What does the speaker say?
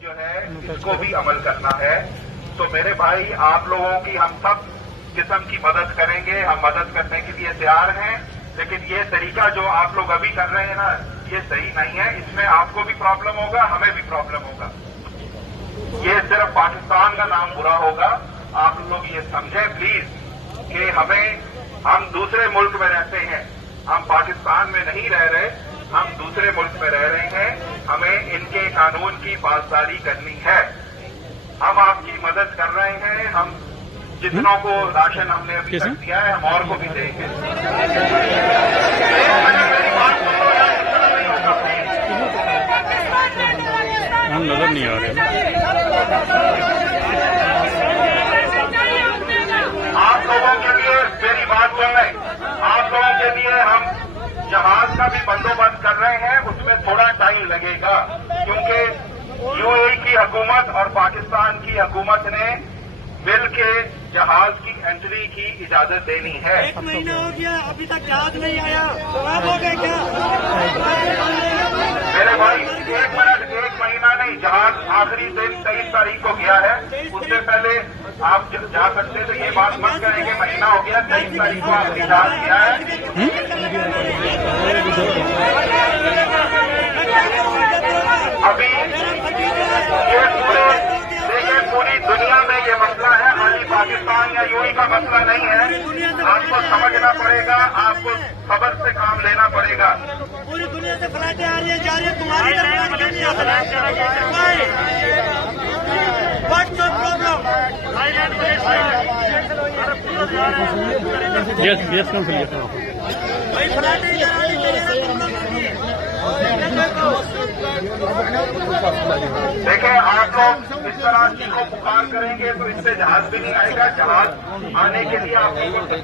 जो है इसको भी अमल करना है। तो मेरे भाई, आप लोगों की हम सब किस्म की मदद करेंगे, हम मदद करने के लिए तैयार हैं, लेकिन ये तरीका जो आप लोग अभी कर रहे हैं ना, ये सही नहीं है। इसमें आपको भी प्रॉब्लम होगा, हमें भी प्रॉब्लम होगा। ये सिर्फ पाकिस्तान का नाम बुरा होगा। आप लोग ये समझें प्लीज कि हम दूसरे मुल्क में रहते हैं, हम पाकिस्तान में नहीं रह रहे, हम दूसरे मुल्क में रह रहे हैं। हमें इनके कानून की पासदारी करनी है। हम आपकी मदद कर रहे हैं। हम जितनों को राशन हमने अभी तक दिया है, हम और को भी देंगे। हम नजर नहीं आ रहे। आप लोगों के लिए मेरी बात सुन रहे, आप लोगों के लिए हम जहाज का भी बंदोबस्त कर रहे हैं। उसमें थोड़ा टाइम लगेगा, क्योंकि यूएई की हुकूमत और पाकिस्तान की हुकूमत ने मिल के जहाज की एंट्री की इजाजत देनी है। 1 महीना हो गया, अभी तक जहाज नहीं आया। आप हो गए क्या? मेरे भाई, 1 महीना नहीं, जहाज आखिरी दिन 23 तारीख को गया है। उससे पहले आप जा सकते थे। ये बात मत करें कि महीना हो गया, 23 तारीख को आपने जहाज किया है। अभी ये पूरी दुनिया में ये मसला है, खाली पाकिस्तान या यूएई का मसला नहीं है। आपको समझना पड़ेगा, आपको सब्र से काम लेना पड़ेगा। पूरी दुनिया से फ्लाइटें आ रही है, जा रही है, तुम्हारी तरफ क्यों नहीं आ रही? What's your problem? यस भाई फ्लाइटें जा रही है। देखें, आप लोग इस तरह चीखों पुकार करेंगे तो इससे जहाज भी नहीं आएगा। जहाज आने के लिए आपको